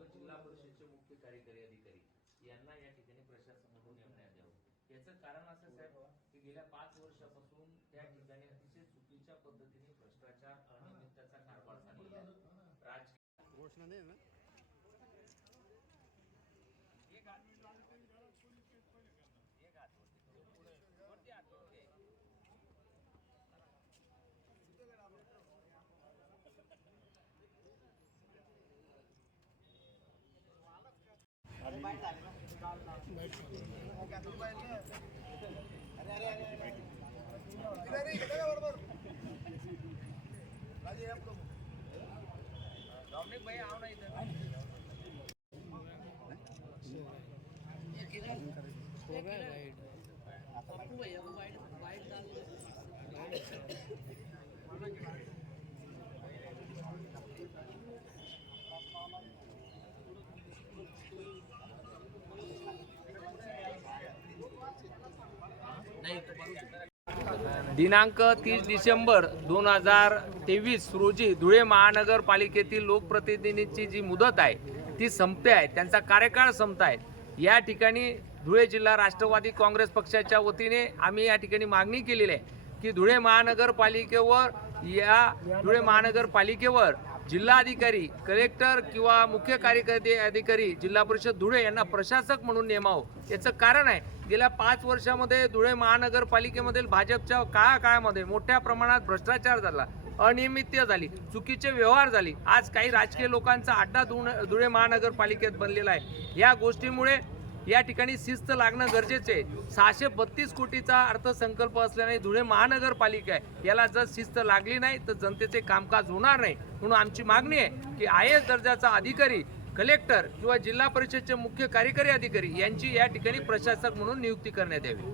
किंवा जिल्हा परिषदचे मुख्य कार्यकारी अधिकारी. यांना या ठिकाणी प्रशासन नेमण्यात यावं याचं कारण असं साहेब की गेल्या पाच वर्षापासून त्या ठिकाणी अतिशय चुकीच्या पद्धतीने भ्रष्टाचार अनियमितताचा कारभार झालेला राजकीय घोषणा नाही ना दिनांक तीस डिसेंबर दोन हजार तेवीस रोजी धुळे महानगरपालिकेतील लोकप्रतिनिधींची जी मुदत आहे ती संपते आहे. त्यांचा कार्यकाळ संपत आहे. या ठिकाणी धुळे जिल्हा राष्ट्रवादी काँग्रेस पक्षाच्या वतीने आम्ही या ठिकाणी मागणी केलेली आहे की धुळे महानगरपालिकेवर या धुळे महानगरपालिकेवर जिल्हाधिकारी कलेक्टर किंवा मुख्य कार्यकारी अधिकारी जिल्हा परिषद धुळे यांना प्रशासक म्हणून नेमावं. याचं कारण आहे गेल्या पाच वर्षामध्ये धुळे महानगरपालिकेमधील भाजपच्या काळा काळामध्ये मोठ्या प्रमाणात भ्रष्टाचार झाला अनियमितता झाली चुकीचे व्यवहार झाले. आज काही राजकीय लोकांचा अड्डा धुणे धुळे महानगरपालिकेत बनलेला आहे. या गोष्टीमुळे या ठिकाणी शिस्त लागणं गरजेचे आहे. सहाशे बत्तीस कोटीचा अर्थसंकल्प असल्याने धुळे महानगरपालिका आहे. याला जर शिस्त लागली नाही तर जनतेचे कामकाज होणार नाही. म्हणून आमची मागणी आहे की आय एस दर्जाचा अधिकारी कलेक्टर किंवा जिल्हा परिषदचे मुख्य कार्यकारी अधिकारी यांची या ठिकाणी प्रशासक म्हणून नियुक्ती करण्यात यावी.